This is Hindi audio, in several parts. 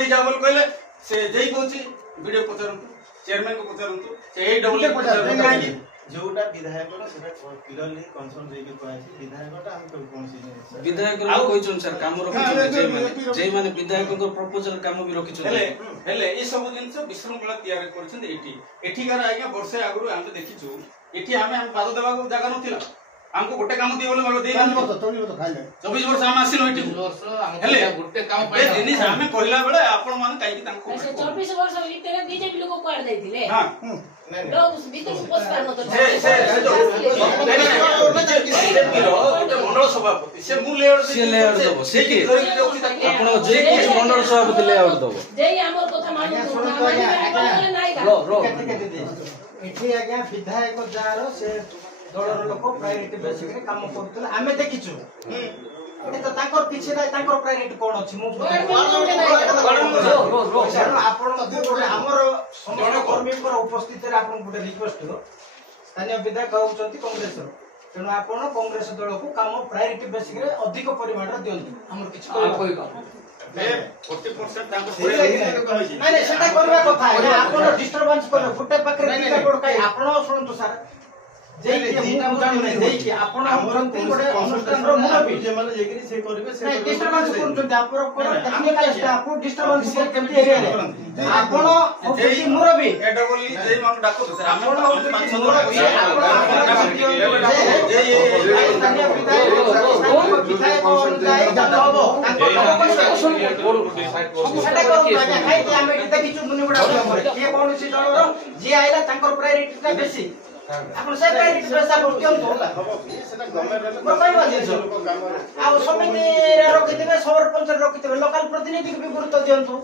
दे जा बोल कहले से जेई कहूची वीडियो पचारंतु चेयरमैन को पचारंतु से ए डबल पचारंतु जोटा विधायक सेटा क्लियरली कंसर्न देके कहैछि विधायकटा हम कोनसी विधायक रो कहछन सर काम रखिछन जे माने विधायक को प्रपोजल काम भी रखिछन हेले ई सब जिंस विश्रमकला तैयार करछन एठीकार आज्ञा वर्षे आगु हम देखिछु एठी हम पाद देबा को जागा नथिला हमको गोटे काम दियो बोले मगर देई तो 24 वर्ष हम आसिलो एठी हेले गोटे काम पाइ जिनिस हम कहला बेले आपण मान काई कि तांको 24 वर्ष भीतर बीजेपी लोग कोड दैथिले हां लोग भीतर पोस्टर मत बीजेपी रो मंडल सभापति से मु लेआउट दबो से के आपण जे कि मंडल सभापति लेआउट दबो जे हमर कथा मानु नाही रो एठी आज्ञा विधायक जारो से दलर लोक प्रायोरिटी बेसिक रे काम करतले आमे देखिछु तो तांकर पीछे नाही तांकर प्रायोरिटी कोन अछि मु आपण हमर समस्त कर्मी पर उपस्थित रे आपण गुटे रिक्वेस्ट हो स्थानीय विधायक कहउचंती कांग्रेस रो तेनु आपण कांग्रेस दल को काम प्रायोरिटी बेसिक रे अधिक परिमाण रे दियंतु हमर किछ कोइ काम 40% तांको नहीं सेटा करबा कथा है आपण डिस्टरबेंस कर गुटे पाखरे दिका कोड काई आपण सुनतु सर जे दीटा बुझान नै देई कि आपण हमरंती गोटे अनुष्ठान रो मुरबी जे माने जेकरी से करबे से डिस्टरबेंस करछन आपण कोन टेक्निकल स्टाफ को डिस्टरबेंस से केमती एरिया रे आपण जे मुरबी एडबल जे मान डाको सर आपण पांच मुरबी जे स्थानीय विधायक जाई जातो सेटा करू काया खाइ कि हम एटा किछु मुनि बडा के कोन सी दल जे आइला तांकर प्रायोरिटी ता बेसी आपण से प्रायोरिटी बेसा क्यों तो सेटा गवर्नमेंट बताइबा जे आ समिति रे रखितबे सरपंच रखितबे लोकल प्रतिनिधि के भी गुरुत्व दियंतु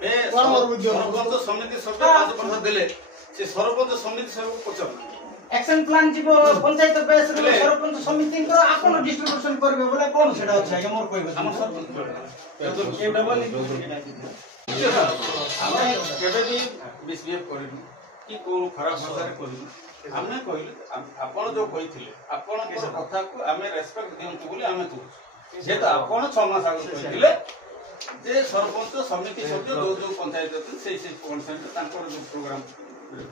बे सरपंच समिति सब 5% देले से सरपंच समिति सब पचम एक्शन प्लान जीव पंचायत बेस रे सरपंच समिति को आपण डिस्ट्रीब्यूशन करबे बोले कोन सेटा अछि आगे मोर कहबे हमर सरपंच तो के डबल हम केबे भी मिसबिहेव करिनु कि कोन खराब भाषा रे करिनु हमने कहले आपण जो कहिथिले आपण के कथा को हमें रेस्पेक्ट दियंतु बोली हमें कहू जे तो आपण 6 मास आगु कहिथिले जे सरपंच समिति सभ्य जो पंचायत से कंसेंट तांकर जो प्रोग्राम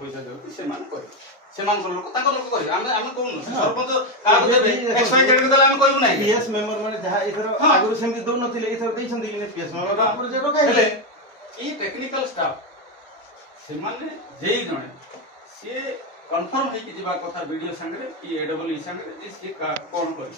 पैसा देउ से मान करे से मान लोक तांकर लोक करे हमें कहू सरपंच का देबे एक्सवाई जेड के देला हमें कहू नाही पीएस मेंबर माने जहा इधर आगु सेमि दउ नथिले इधर कहिसंदी कि पीएस मेंबर पर जे रखाइले ई टेक्निकल स्टाफ से माने जेई जणे से कंफर्म है कि जीवा कथा वीडियो संगे कि एडब्ल्यू संगे इसके कौन कर